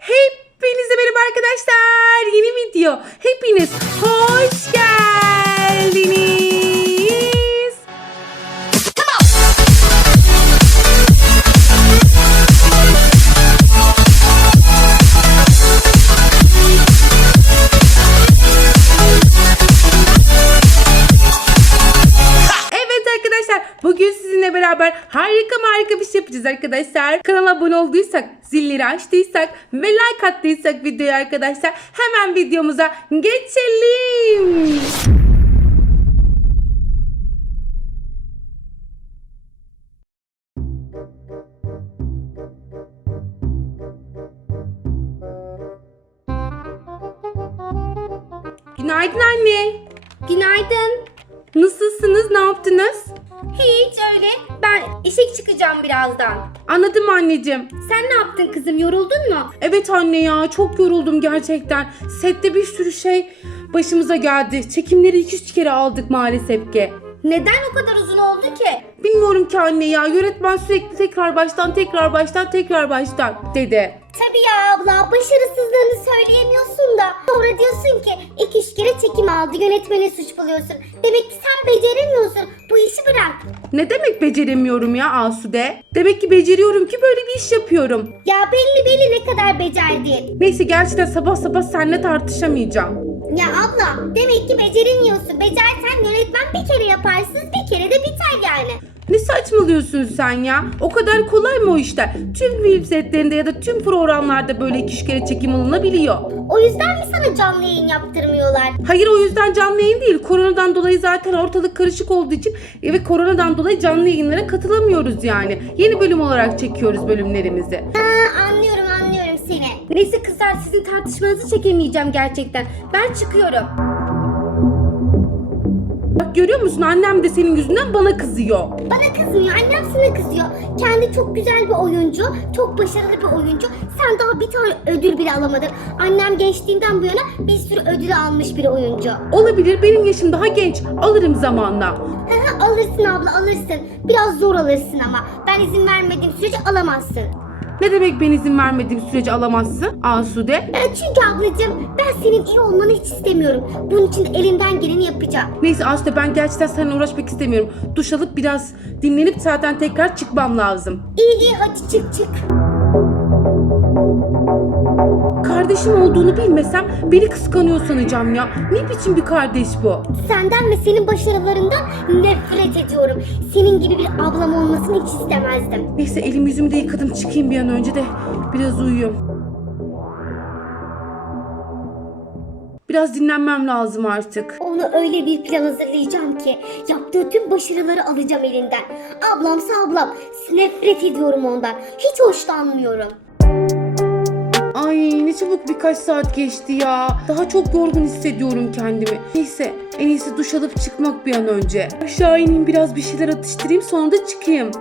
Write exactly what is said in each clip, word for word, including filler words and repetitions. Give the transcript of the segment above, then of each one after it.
Hepinize merhaba arkadaşlar. Yeni video. Hepiniz hoş geldiniz. Evet arkadaşlar, bugün sizinle beraber harika harika bir şey yapacağız arkadaşlar. Kanala abone olduysak, zilleri açtıysak ve like attıysak videoya arkadaşlar, hemen videomuza geçelim. Günaydın anne. Günaydın. Nasılsınız? Ne yaptınız? Hiç öyle. Ben işe çıkacağım birazdan. Anladım anneciğim. Sen ne yaptın kızım? Yoruldun mu? Evet anne ya, çok yoruldum gerçekten. Sette bir sürü şey başımıza geldi. Çekimleri iki üç kere aldık maalesef ki. Neden o kadar uzun oldu ki? Bilmiyorum ki anne ya. Yönetmen sürekli tekrar baştan tekrar baştan tekrar baştan dedi. Tabii ya abla, başarısızlığını söyleyemiyorsun da sonra diyorsun ki iki üç kere çekim aldı, yönetmeni suç buluyorsun. Demek ki sen beceremiyorsun. Bu işi bırak. Ne demek beceremiyorum ya Asude? Demek ki beceriyorum ki böyle bir iş yapıyorum. Ya belli belli ne kadar becerdiğin. Neyse, gerçekten sabah sabah seninle tartışamayacağım. Ya abla, demek ki beceremiyorsun. Becersen yönetmen bir kere yaparsınız, bir kere de biter yani. Ne saçmalıyorsun sen ya? O kadar kolay mı o işler? Tüm film setlerinde ya da tüm programlarda böyle iki üç kere çekim alınabiliyor. O yüzden mi sana canlı yayın yaptırmıyorlar? Hayır, o yüzden canlı yayın değil. Koronadan dolayı zaten ortalık karışık olduğu için ve koronadan dolayı canlı yayınlara katılamıyoruz yani. Yeni bölüm olarak çekiyoruz bölümlerimizi. Ha, anlıyorum anlıyorum seni. Neyse kızlar, sizin tartışmanızı çekemeyeceğim gerçekten. Ben çıkıyorum. Bak, görüyor musun? Annem de senin yüzünden bana kızıyor. Bana kızmıyor, annem sana kızıyor. Kendi çok güzel bir oyuncu, çok başarılı bir oyuncu. Sen daha bir tane ödül bile alamadın. Annem gençliğinden bu yana bir sürü ödül almış bir oyuncu. Olabilir, benim yaşım daha genç. Alırım zamanla. Hı hı, alırsın abla, alırsın. Biraz zor alırsın ama. Ben izin vermediğim sürece alamazsın. Ne demek ben izin vermediğim sürece alamazsın Asude? E, çünkü ablacığım, ben senin iyi olmanı hiç istemiyorum. Bunun için elimden geleni yapacağım. Neyse Asude, ben gerçekten seninle uğraşmak istemiyorum. Duş alıp biraz dinlenip zaten tekrar çıkmam lazım. İyi iyi, hadi çık çık. Kardeşim olduğunu bilmesem beni kıskanıyor sanacağım ya. Ne biçim bir kardeş bu? Senden ve senin başarılarından nefret ediyorum. Senin gibi bir ablam olmasını hiç istemezdim. Neyse, elim yüzümü de yıkadım, çıkayım bir an önce de biraz uyuyayım. Biraz dinlenmem lazım artık. Onu öyle bir plan hazırlayacağım ki yaptığı tüm başarıları alacağım elinden. Ablamsa ablam. Nefret ediyorum ondan. Hiç hoşlanmıyorum. Ay, ne çabuk birkaç saat geçti ya. Daha çok yorgun hissediyorum kendimi. Neyse, en iyisi duş alıp çıkmak bir an önce. Aşağı ineyim, biraz bir şeyler atıştırayım, sonra da çıkayım.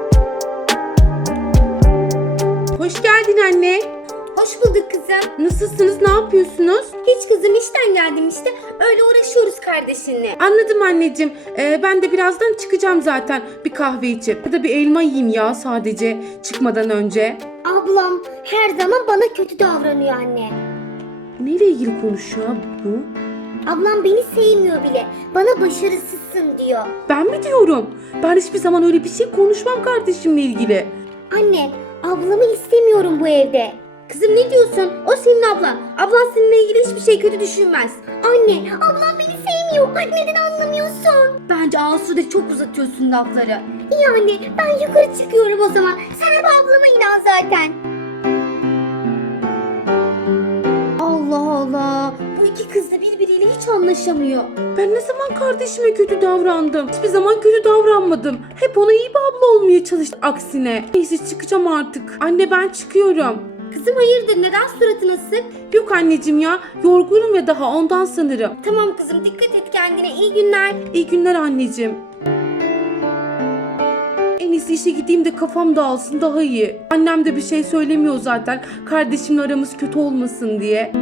Hoş geldin anne. Hoş bulduk kızım. Nasılsınız? Ne yapıyorsunuz? Hiç kızım, işten geldim işte. Öyle uğraşıyoruz kardeşinle. Anladım anneciğim. Ee, ben de birazdan çıkacağım zaten. Bir kahve içip ya da bir elma yiyeyim ya sadece çıkmadan önce. Ablam her zaman bana kötü davranıyor anne. Neyle ilgili konuşuyor bu? Ablam beni sevmiyor bile. Bana başarısızsın diyor. Ben mi diyorum? Ben hiçbir zaman öyle bir şey konuşmam kardeşimle ilgili. Anne, ablamı istemiyorum bu evde. Kızım ne diyorsun? O senin ablan. Ablan seninle ilgili hiçbir şey kötü düşünmez. Anne, ablam beni sevmiyor. Neden anlamıyorsun? Bence Asude, çok uzatıyorsun lafları. İyi anne, ben yukarı çıkıyorum o zaman. Sen hep ablama inan zaten. Allah Allah. Bu iki kız da birbiriyle hiç anlaşamıyor. Ben ne zaman kardeşime kötü davrandım? Hiçbir zaman kötü davranmadım. Hep ona iyi bir abla olmaya çalıştım aksine. Neyse, çıkacağım artık. Anne, ben çıkıyorum. Kızım hayırdır, neden suratın asık? Yok anneciğim ya, yorgunum ya, daha ondan sanırım. Tamam kızım, dikkat et kendine, iyi günler. İyi günler anneciğim. En iyisi işe gideyim de kafam dağılsın, daha iyi. Annem de bir şey söylemiyor zaten. Kardeşimle aramız kötü olmasın diye.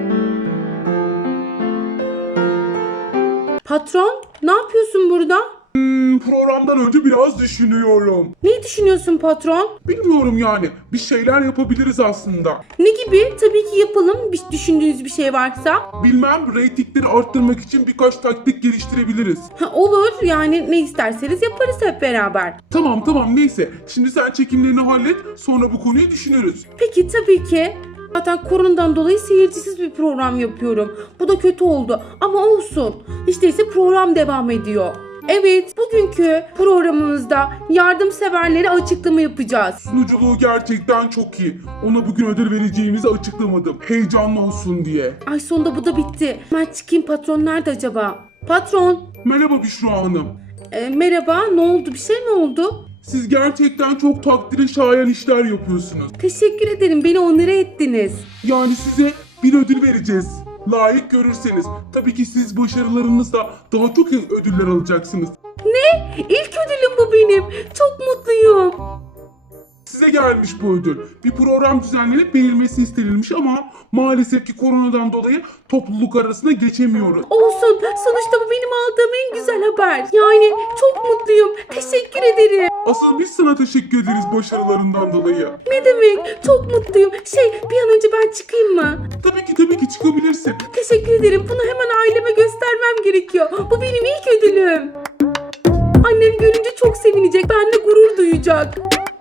Patron, ne yapıyorsun burada? Hmm, programdan önce biraz düşünüyorum. Ne düşünüyorsun patron? Bilmiyorum yani. Bir şeyler yapabiliriz aslında. Ne gibi? Tabii ki yapalım. Bir düşündüğünüz bir şey varsa. Bilmem, reytingleri arttırmak için birkaç taktik geliştirebiliriz. Ha, olur. Yani ne isterseniz yaparız hep beraber. Tamam tamam neyse. Şimdi sen çekimlerini hallet. Sonra bu konuyu düşünürüz. Peki tabii ki. Zaten koronadan dolayı seyircisiz bir program yapıyorum. Bu da kötü oldu ama olsun. İşte ise program devam ediyor. Evet, bugünkü programımızda yardımseverlere açıklama yapacağız. Sunuculuğu gerçekten çok iyi. Ona bugün ödül vereceğimizi açıklamadım. Heyecanlı olsun diye. Ay sonunda bu da bitti. Ben çıkayım, patron nerede acaba? Patron, Merhaba Büşra Hanım. e, merhaba, ne oldu? Bir şey mi oldu? Siz gerçekten çok takdire şayan işler yapıyorsunuz. Teşekkür ederim, beni onure ettiniz. Yani size bir ödül vereceğiz. Layık görürseniz. Tabii ki siz başarılarınızla daha çok ödüller alacaksınız. İlk ödülüm bu benim. Çok mutluyum. Size gelmiş bu ödül. Bir program düzenlenip verilmesi istenilmiş ama maalesef ki koronadan dolayı topluluk arasında geçemiyoruz. Olsun, sonuçta bu benim aldığım en güzel haber. Yani çok mutluyum. Teşekkür ederim. Asıl biz sana teşekkür ederiz başarılarından dolayı. Ne demek? Çok mutluyum. Şey, bir an önce ben çıkayım mı? Tabii ki tabii ki çıkabilirsin. Teşekkür ederim. Bunu hemen aileme göstermem gerekiyor. Bu benim ilk ödülüm. Annem görünce çok sevinecek. Benimle gurur duyacak.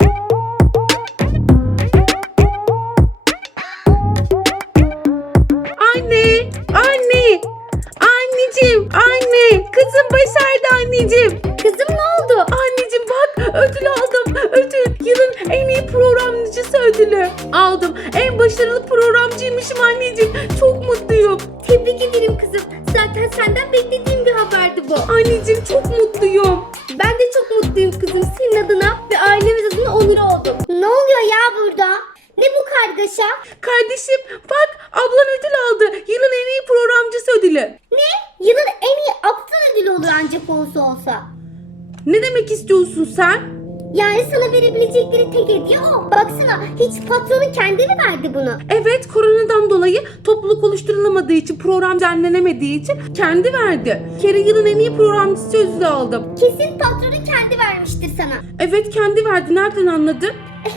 Anne! Anne! Anneciğim! Anne! Kızım başardı anneciğim. Kızım ne oldu? Anneciğim bak, ödül aldım. Ödül. Yılın en iyi programcısı ödülü. Aldım. En başarılı programcıymışım anneciğim. Çok mutluyum. Tebrik ederim kızım. Zaten senden beklediğim bir haberdi bu. Anneciğim çok mutluyum. Ben de çok mutluyum kızım. Senin adına ve ailemiz adına onur oldum. Ne oluyor ya burada? Ne bu kargaşa? Kardeşim bak, ablan ödül aldı. Yılın en iyi programcısı ödülü. Ne? Yılın en iyi aptal ödülü olur ancak olsa olsa. Ne demek istiyorsun sen? Yani sana verebilecekleri tek hediye o. Baksana, hiç patronun kendi mi verdi bunu? Evet, koronadan dolayı topluluk oluşturulamadığı için, program düzenlenemediği için kendi verdi. Bir kere yılın en iyi programcısı ödülü aldım. Kesin patronu kendi vermiştir sana. Evet, kendi verdi. Nereden anladın?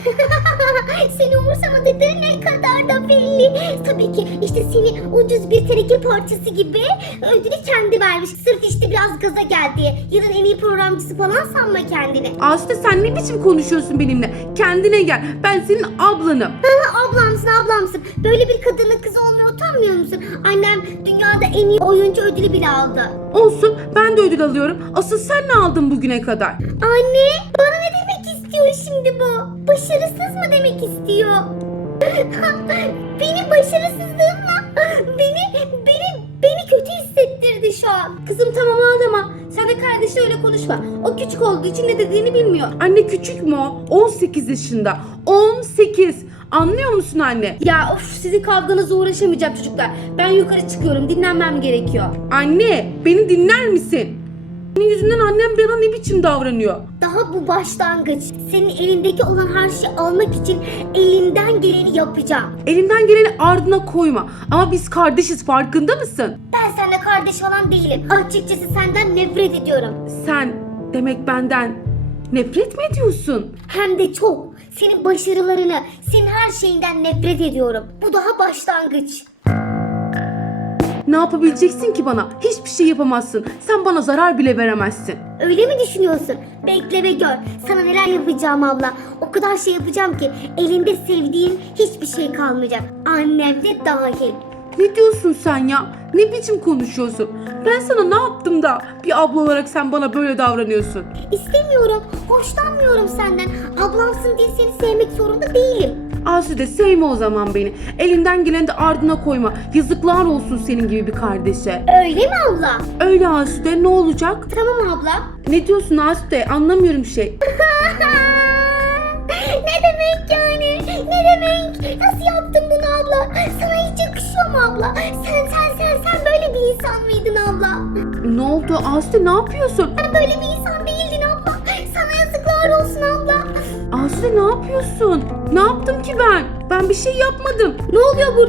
Seni umursamadıkları ne kadar da belli. Tabii ki işte seni ucuz bir teneke parçası gibi ödülü kendi vermiş. Sırf işte biraz gaza gel diye. Yılın en iyi programcısı falan sanma kendini. Aslı sen ne biçim konuşuyorsun benimle? Kendine gel. Ben senin ablanım. Ha, ablamsın ablamsın. Böyle bir kadının kızı olmaya utanmıyor musun? Annem dünyada en iyi oyuncu ödülü bile aldı. Olsun, ben de ödül alıyorum. Asıl sen ne aldın bugüne kadar? Anne, bana ne demek istiyor şimdi bu? Başarısız mı demek istiyor? Benim başarısızlığımla beni beni beni kötü hissettirdi şu an. Kızım tamam ağlama. Sen de kardeşine öyle konuşma. O küçük olduğu için ne dediğini bilmiyor. Anne küçük mü o? on sekiz yaşında. on sekiz. Anlıyor musun anne? Ya of, sizin kavganızla uğraşamayacağım çocuklar. Ben yukarı çıkıyorum. Dinlenmem gerekiyor. Anne, beni dinler misin? Senin yüzünden annem bana ne biçim davranıyor? Daha bu başlangıç. Senin elindeki olan her şeyi almak için elimden geleni yapacağım. Elinden geleni ardına koyma. Ama biz kardeşiz, farkında mısın? Ben seninle kardeş falan değilim. Açıkçası senden nefret ediyorum. Sen demek benden nefret mi ediyorsun? Hem de çok. Senin başarılarını, senin her şeyinden nefret ediyorum. Bu daha başlangıç. Ne yapabileceksin ki bana? Hiçbir şey yapamazsın. Sen bana zarar bile veremezsin. Öyle mi düşünüyorsun? Bekle ve gör. Sana neler yapacağım abla. O kadar şey yapacağım ki elinde sevdiğin hiçbir şey kalmayacak. Annem de dahil. Ne diyorsun sen ya? Ne biçim konuşuyorsun? Ben sana ne yaptım da bir abla olarak sen bana böyle davranıyorsun? İstemiyorum. Hoşlanmıyorum senden. Ablamsın diye seni sevmek zorunda değilim. Asude sevme o zaman beni. Elinden geleni de ardına koyma. Yazıklar olsun senin gibi bir kardeşe. Öyle mi abla? Öyle Asude, ne olacak? Tamam abla. Ne diyorsun Asude? Anlamıyorum şey. Ne demek yani? Ne demek? Nasıl yaptın bunu abla? Sana hiç yakışıyor mu abla? Sen sen sen sen böyle bir insan mıydın abla? Ne oldu Asude, ne yapıyorsun? Sen böyle bir insan değildin abla. Sana yazıklar olsun abla. Asude ne yapıyorsun? Ne yaptım ki ben? Ben bir şey yapmadım. Ne oluyor burada?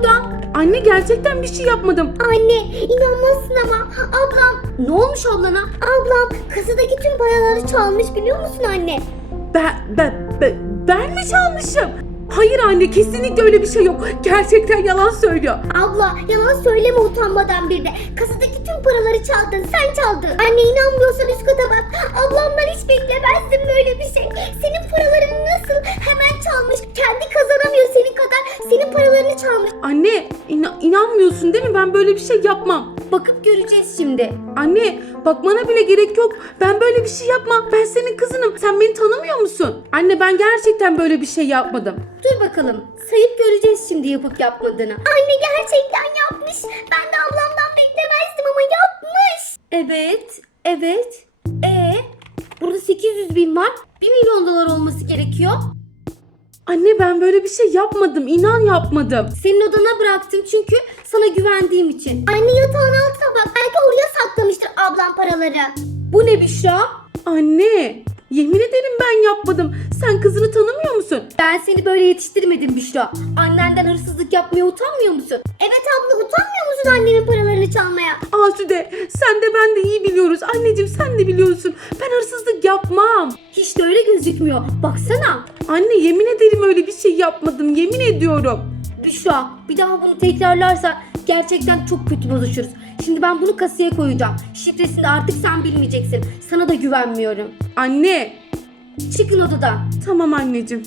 Anne gerçekten bir şey yapmadım. Anne inanmazsın ama ablam. Ne olmuş ablana? Ablam kasadaki tüm paraları çalmış biliyor musun anne? Ben, ben, ben, ben mi çalmışım? Hayır anne, kesinlikle öyle bir şey yok. Gerçekten yalan söylüyor. Abla yalan söyleme utanmadan bir de. Kasadaki tüm paraları çaldın, sen çaldın. Anne inanmıyorsan üst kata bak. Ablamdan hiç beklemezdim böyle bir şey. Senin paralarını nasıl hemen çalmış. Kendi kazanamıyor senin kadar. Senin paralarını çalmış. Anne ina- inanmıyorsun değil mi? Ben böyle bir şey yapmam. Bakıp göreceğiz şimdi. Anne bakmana bile gerek yok. Ben böyle bir şey yapmam. Ben senin kızınım. Sen beni tanımıyor musun? Anne ben gerçekten böyle bir şey yapmadım. Dur bakalım. Sayıp göreceğiz şimdi yapıp yapmadığını. Anne gerçekten yapmış. Ben de ablamdan beklemezdim ama yapmış. Evet. Evet. Ee, burada sekiz yüz bin var. bir milyon dolar olması gerekiyor. Anne ben böyle bir şey yapmadım. İnan yapmadım. Senin odana bıraktım çünkü sana güvendiğim için. Anne yatağın altına bak. Belki oraya saklamıştır ablam paraları. Bu ne Büşra? Anne yemin ederim ben yapmadım. Sen kızını tanımıyor musun? Ben seni böyle yetiştirmedim Büşra. Annenden hırsızlık yapmaya utanmıyor musun? Evet abla utanmıyor musun annenin paralarını çalmaya? Asude sen de ben de iyi biliyoruz. Anneciğim sen de biliyorsun. Ben hırsızlık yapmam. Hiç de öyle gözükmüyor. Baksana. Anne yemin ederim öyle bir şey yapmadım. Yemin ediyorum. Büşra bir daha bunu tekrarlarsa gerçekten çok kötü bozuşuruz. Şimdi ben bunu kasaya koyacağım. Şifresini de artık sen bilmeyeceksin. Sana da güvenmiyorum. Anne. Çıkın odadan. Tamam anneciğim.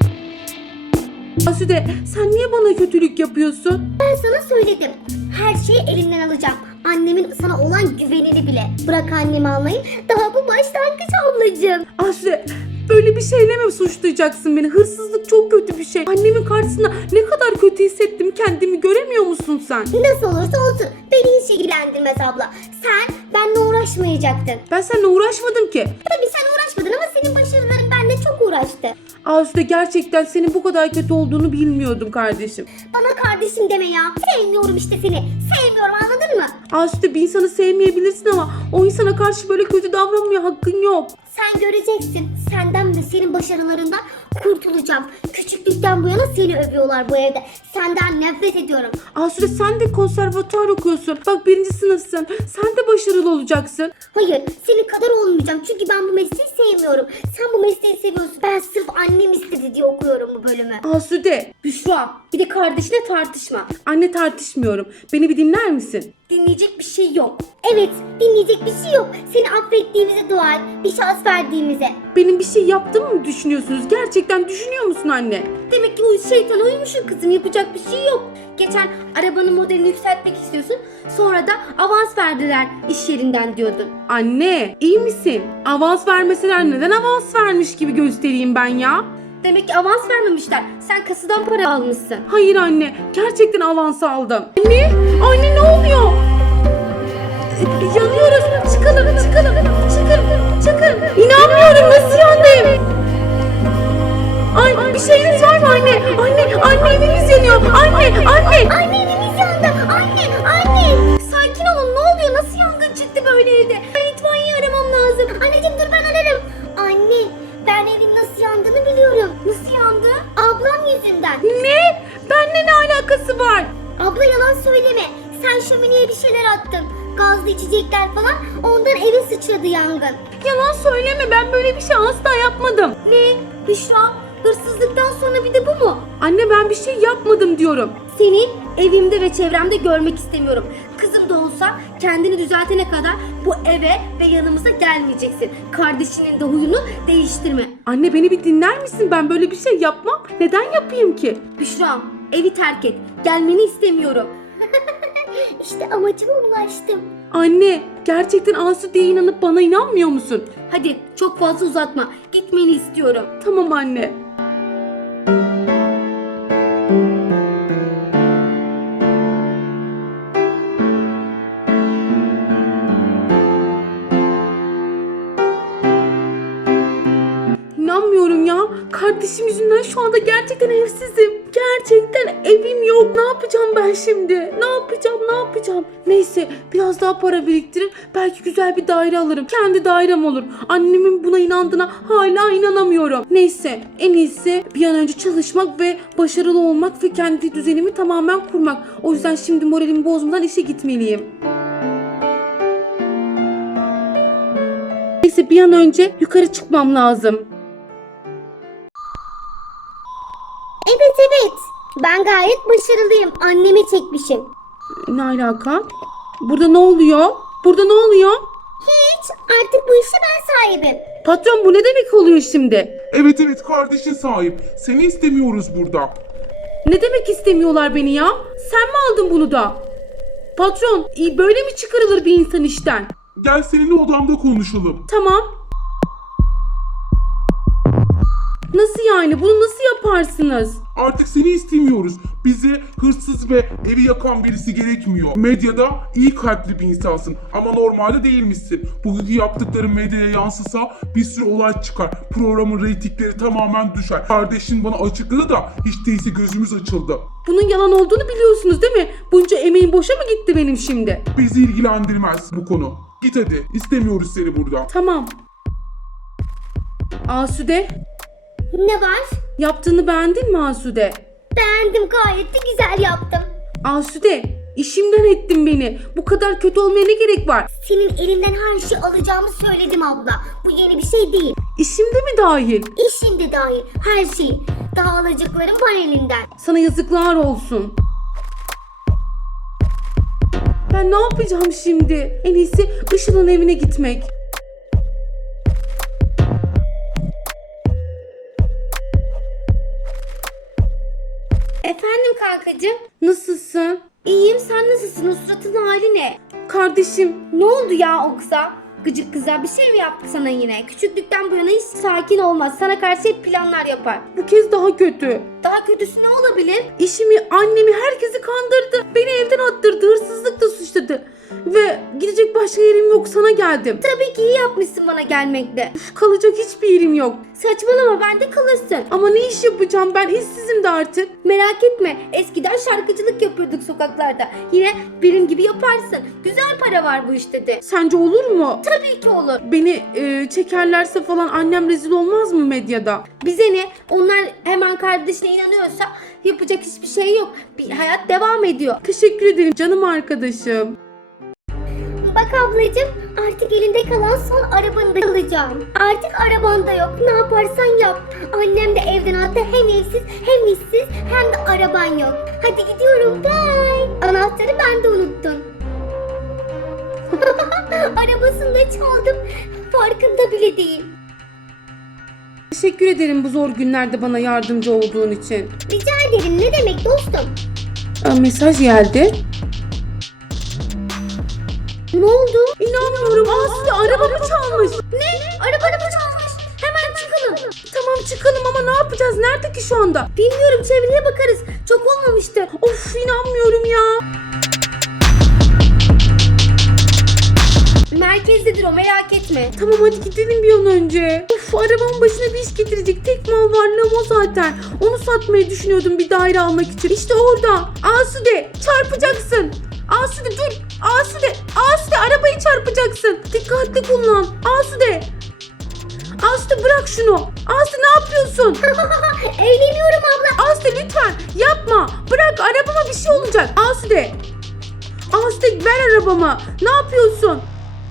Asude sen niye bana kötülük yapıyorsun? Ben sana söyledim. Her şeyi elimden alacağım. Annemin sana olan güvenini bile. Bırak annemi anlayın. Daha bu başlangıç ablacığım. Asude böyle bir şeyle mi suçlayacaksın beni? Hırsızlık çok kötü bir şey. Annemin karşısında ne kadar kötü hissettim kendimi, göremiyor musun sen? Nasıl olursa olsun. Beni hiç ilgilendirmez abla. Sen benimle uğraşmayacaktın. Ben seninle uğraşmadım ki. Tabii sen uğraşmadın ama senin başarıların benimle çok uğraştı. Asude gerçekten senin bu kadar kötü olduğunu bilmiyordum kardeşim. Bana kardeşim deme ya. Sevmiyorum işte seni. Sevmiyorum anladın mı? Asude bir insanı sevmeyebilirsin ama o insana karşı böyle kötü davranmaya hakkın yok. Sen göreceksin. Senden ve senin başarılarından kurtulacağım. Küçüklükten bu yana seni övüyorlar bu evde. Senden nefret ediyorum. Asude sen de konservatuar okuyorsun. Bak birinci sınıfsın. Sen de başarılı olacaksın. Hayır, senin kadar olmayacağım. Çünkü ben bu mesleği sevmiyorum. Sen bu mesleği seviyorsun. Ben sırf annem istedi diye okuyorum bu bölümü. Asude. Büşra, bir de kardeşine tartışma. Anne tartışmıyorum. Beni bir dinler misin? Dinleyecek bir şey yok. Evet, dinleyecek bir şey yok. Seni affettiğimize dua et. Bir şans verdiğimize. Benim bir şey yaptığımı mı düşünüyorsunuz? Gerçekten düşünüyor musun anne? Demek ki o şeytan uyumuşsun kızım. Yapacak bir şey yok. Geçen arabanın modelini yükseltmek istiyorsun. Sonra da avans verdiler iş yerinden diyordun. Anne iyi misin? Avans vermeseler neden avans vermiş gibi göstereyim ben ya? Demek ki avans vermemişler. Sen kasadan para almışsın. Hayır anne, gerçekten avans aldım. Anne, anne ne oluyor? Yanıyoruz. Çıkalım, çıkalım, çıkın, çıkın. İnanmıyorum, nasıl yandım? Ay, bir şeyiniz var mı anne? Anne, anne evimiz yanıyor. Anne, anne. Anne evimiz yandı. Anne, anne. Sakin olun. Ne oluyor? Nasıl yangın çıktı böyle evde? Ben itfaiyeyi aramam lazım. Anneciğim dur ben ararım. Anne, ben evin nasıl yandığını biliyorum. Nasıl yandı? Ablam yüzünden. Ne? Benimle ne alakası var? Abla yalan söyleme. Sen şömineye bir şeyler attın. Gazlı içecekler falan. Ondan eve sıçradı yangın. Yalan söyleme, ben böyle bir şey asla yapmadım. Ne? Büşra, hırsızlıktan sonra bir de bu mu? Anne ben bir şey yapmadım diyorum. Seni evimde ve çevremde görmek istemiyorum. Kızım da olsa kendini düzeltene kadar bu eve ve yanımıza gelmeyeceksin. Kardeşinin de huyunu değiştirme. Anne beni bir dinler misin? Ben böyle bir şey yapmam. Neden yapayım ki? Büşra, evi terk et. Gelmeni istemiyorum. İşte amacıma ulaştım. Anne gerçekten Asude'ye inanıp bana inanmıyor musun? Hadi çok fazla uzatma. Gitmeni istiyorum. Tamam anne. İnanmıyorum ya. Kardeşim yüzünden şu anda gerçekten evsizim. Gerçekten evim yok. Ne yapacağım? yapacağım ben şimdi? Ne yapacağım? Ne yapacağım? Neyse biraz daha para biriktirip belki güzel bir daire alırım. Kendi dairem olur. Annemin buna inandığına hala inanamıyorum. Neyse en iyisi bir an önce çalışmak ve başarılı olmak ve kendi düzenimi tamamen kurmak. O yüzden şimdi moralimi bozmadan işe gitmeliyim. Neyse bir an önce yukarı çıkmam lazım. Evet evet. Ben gayet başarılıyım. Anneme çekmişim. Ne alaka? Burada ne oluyor? Burada ne oluyor? Hiç. Artık bu işe ben sahibim. Patron bu ne demek oluyor şimdi? Evet evet kardeşin sahip. Seni istemiyoruz burada. Ne demek istemiyorlar beni ya? Sen mi aldın bunu da? Patron, iyi böyle mi çıkarılır bir insan işten? Gel seninle odamda konuşalım. Tamam. Nasıl yani? Bunu nasıl yaparsınız? Artık seni istemiyoruz. Bize hırsız ve evi yakan birisi gerekmiyor. Medyada iyi kalpli bir insansın ama normalde değilmişsin. Bugünkü yaptıkların medyaya yansısa bir sürü olay çıkar. Programın reytingleri tamamen düşer. Kardeşin bana açıkladı da hiç değilse gözümüz açıldı. Bunun yalan olduğunu biliyorsunuz değil mi? Bunca emeğim boşa mı gitti benim şimdi? Bizi ilgilendirmez bu konu. Git hadi. İstemiyoruz seni burada. Tamam. Asude, Ne var? yaptığını beğendin mi Asude? Beğendim, gayet de güzel yaptım. Asude, işimden ettin beni. Bu kadar kötü olmaya ne gerek var? Senin elinden her şeyi alacağımı söyledim abla. Bu yeni bir şey değil. İşimde mi dahil? İşin de dahil. Her şeyi. Daha alacaklarım var elinden. Sana yazıklar olsun. Ben ne yapacağım şimdi? En iyisi Işıl'ın evine gitmek. Efendim kankacığım? Nasılsın? İyiyim, sen nasılsın? O suratın hali ne? Kardeşim, Ne oldu ya o kıza? Gıcık kıza bir şey mi yaptı sana yine? Küçüklükten bu yana hiç sakin olmaz. Sana karşı hep planlar yapar. bu kez daha kötü. Daha kötüsü ne olabilir? İşimi, annemi, herkesi kandırdı. Beni evden attırdı, hırsızlıkla suçladı. Ve gidecek başka yerim yok, sana geldim. Tabii ki iyi yapmışsın bana gelmekle. Üf, kalacak hiçbir yerim yok. Saçmalama, bende kalırsın. Ama ne iş yapacağım, ben işsizim de artık. Merak etme, eskiden şarkıcılık yapıyorduk sokaklarda. Yine benim gibi yaparsın. Güzel para var bu işte de. Sence olur mu? Tabii ki olur. Beni e, çekerlerse falan annem rezil olmaz mı medyada? Bize ne? Onlar hemen kardeşine inanıyorsa yapacak hiçbir şey yok. Bir hayat devam ediyor. Teşekkür ederim canım arkadaşım. Bak ablacığım, artık elinde kalan son arabanı da alacağım. Artık araban da yok. Ne yaparsan yap. Annem de evden attı. Hem evsiz hem işsiz hem de araban yok. Hadi gidiyorum. Bye. Anahtarı ben de unuttum. Arabasını da çaldım. Farkında bile değil. Teşekkür ederim bu zor günlerde bana yardımcı olduğun için. Rica ederim. Ne demek dostum? Aa, mesaj geldi. Ne oldu? İnanmıyorum. Aslı arabamı çalmış. Ne? Arabanı mı çalmış? Hemen çıkalım. Tamam çıkalım ama ne yapacağız? Nerede ki şu anda? Bilmiyorum, çevreye bakarız. Çok olmamıştır. Of inanmıyorum ya. Merkezdedir o, merak etme. Tamam hadi gidelim bir an önce. Of arabamın başına bir iş getirecek tek mal varlığım o zaten. Onu satmayı düşünüyordum bir daire almak için. İşte orada. Asude çarpacaksın. Asude dur. Asude. Asude arabayı çarpacaksın. Dikkatli kullan. Asude. Asude bırak şunu. Asude ne yapıyorsun? Eğleniyorum abla. Asude lütfen yapma. Bırak arabama bir şey olacak. Asude. Asude ver arabamı. Ne yapıyorsun?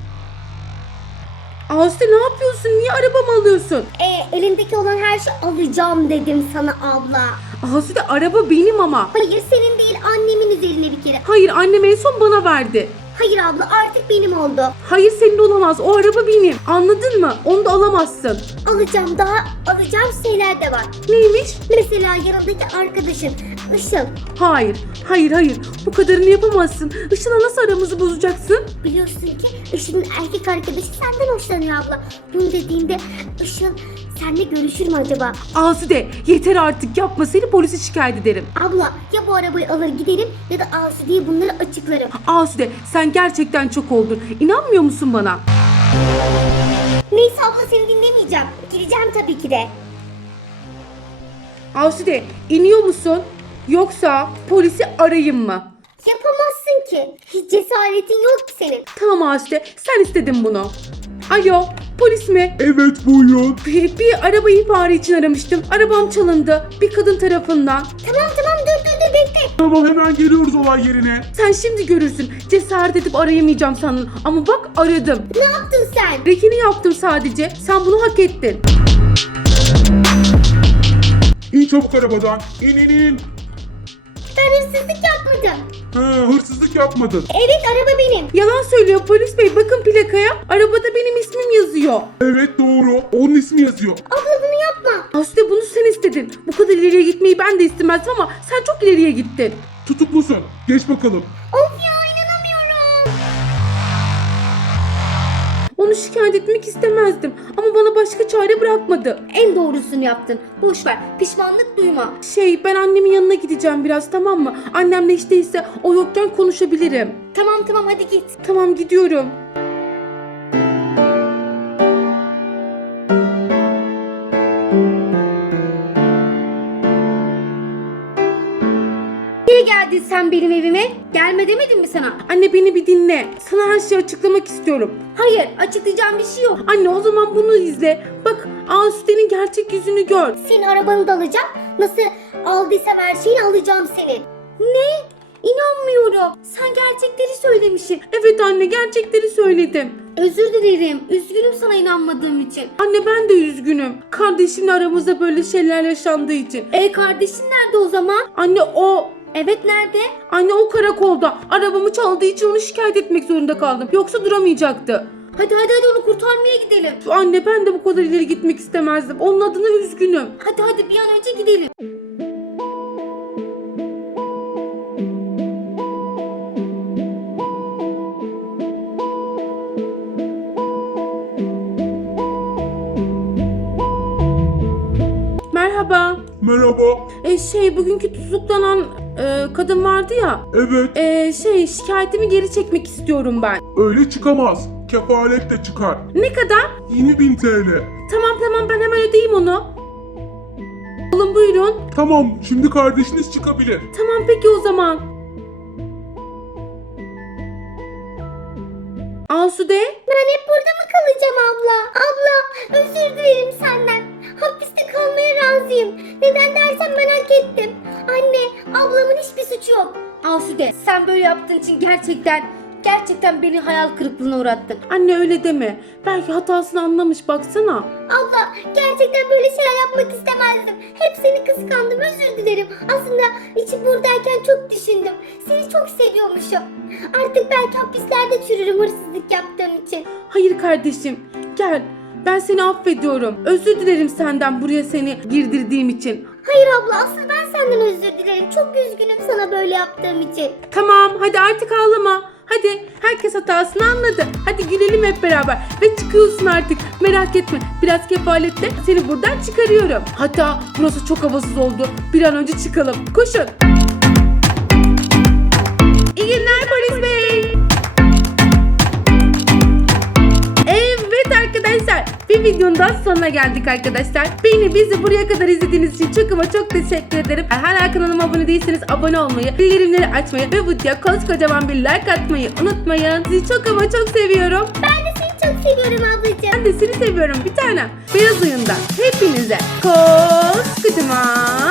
Asude ne yapıyorsun? Niye arabamı alıyorsun? E, elindeki olan her şeyi alacağım dedim sana abla. Asude araba benim ama. Hayır, senin değil, annemin üzerine bir kere. Hayır annem en son bana verdi. Hayır abla, artık benim oldu. Hayır senin olamaz. O araba benim. Anladın mı? Onu da alamazsın. Alacağım, daha alacağım şeyler de var. Neymiş? Mesela yanındaki arkadaşım Işıl. Hayır. Hayır hayır. Bu kadarını yapamazsın. Işıl'la nasıl aramızı bozacaksın? Biliyorsun ki Işıl'ın erkek arkadaşı senden hoşlanıyor abla. Bunu dediğimde Işıl seninle görüşür mü acaba? Asude yeter artık yapma. Seni polise şikayet ederim. Abla, ya bu arabayı alır giderim ya da Asude'ye bunları açıklarım. Asude sen gerçekten çok oldun. İnanmıyor musun bana? Neyse abla, seni dinlemeyeceğim. Gideceğim tabii ki de. Asude iniyor musun? Yoksa polisi arayayım mı? Yapamazsın ki. Hiç cesaretin yok ki senin. Tamam Aslı, sen istedin bunu. Alo, polis mi? Evet buyurun. Bir, bir araba ihbarı için aramıştım. Arabam çalındı bir kadın tarafından. Tamam tamam dur dur dur bekle. Tamam hemen geliyoruz olay yerine. Sen şimdi görürsün. Cesaret edip arayamayacağım sandın. Ama bak aradım. Ne yaptın sen? Rekini yaptım sadece. Sen bunu hak ettin. İn çabuk arabadan. İn in in. Ben hırsızlık yapmadım. Ha, hırsızlık yapmadın. Evet araba benim. Yalan söylüyor polis bey. Bakın plakaya. Arabada benim ismim yazıyor. Evet doğru. Onun ismi yazıyor. Abla bunu yapma. Aslı bunu sen istedin. Bu kadar ileriye gitmeyi ben de istemezdim ama sen çok ileriye gittin. Tutuklusun. Geç bakalım. Of ya inanamıyorum. Onu şikayet etmek istemezdim. Ama bana başka çare bırakmadı. En doğrusunu yaptın. Boş ver. Pişmanlık duyma. Şey ben annemin yanına gideceğim biraz, tamam mı? Annemle hiç değilse o yokken konuşabilirim. Tamam tamam hadi git. Tamam gidiyorum. Niye geldin sen benim evime? Gelme demedim mi sana? Anne beni bir dinle. Sana her şeyi açıklamak istiyorum. Hayır açıklayacağım bir şey yok. Anne o zaman bunu izle. Bak Asude'nin gerçek yüzünü gör. Senin arabanı da alacağım. Nasıl aldıysam her şeyini alacağım senin. Ne? İnanmıyorum. Sen gerçekleri söylemişsin. Evet anne gerçekleri söyledim. Özür dilerim. Üzgünüm sana inanmadığım için. Anne ben de üzgünüm. Kardeşimle aramızda böyle şeyler yaşandığı için. E kardeşin nerede o zaman? Anne o... Evet nerede? Anne o karakolda. Arabamı çaldığı için onu şikayet etmek zorunda kaldım. Yoksa duramayacaktı. Hadi hadi hadi onu kurtarmaya gidelim. Anne ben de bu kadar ileri gitmek istemezdim. Onun adına üzgünüm. Hadi hadi bir an önce gidelim. Merhaba. Merhaba. E, şey bugünkü tutuklanan e, kadın vardı ya. Evet. E, şey şikayetimi geri çekmek istiyorum ben. Öyle çıkamaz. Kefalet de çıkar. Ne kadar? yirmi bin T L. Tamam tamam ben hemen ödeyeyim onu. Oğlum buyurun. Tamam şimdi kardeşiniz çıkabilir. Tamam peki o zaman. Asude? Ben hep burada mı kalacağım abla? Abla özür dilerim senden. Hapiste kalmaya razıyım. Neden dersen ben hak ettim. Anne ablamın hiçbir suçu yok. Asude sen böyle yaptığın için gerçekten gerçekten beni hayal kırıklığına uğrattın. Anne öyle deme. Belki hatasını anlamış baksana. Abla gerçekten böyle şeyler yapmak istemezdim. Hep seni kıskandım özür dilerim. Aslında içi buradayken çok düşündüm. Seni çok seviyormuşum. Artık belki hapislerde çürürüm hırsızlık yaptığım için. Hayır kardeşim gel. Ben seni affediyorum. Özür dilerim senden buraya seni girdirdiğim için. Hayır abla aslında ben senden özür dilerim. Çok üzgünüm sana böyle yaptığım için. Tamam hadi artık ağlama. Hadi herkes hatasını anladı. Hadi gülelim hep beraber. Ve çıkıyorsun artık. Merak etme. Biraz kefaletle seni buradan çıkarıyorum. Hatta burası çok havasız oldu. Bir an önce çıkalım. Koşun. İyi günler polis bey. Evet arkadaşlar. Bir videonun daha sonuna geldik arkadaşlar. Beni bizi buraya kadar izlediğiniz için çok ama çok teşekkür ederim. Eğer hala kanalıma abone değilseniz abone olmayı, bildirimleri açmayı ve videoya koskocaman bir like atmayı unutmayın. Sizi çok ama çok seviyorum. Ben de seni çok seviyorum ablacığım. Ben de seni seviyorum bir tanem. Beyaz oyundan hepinize koskocaman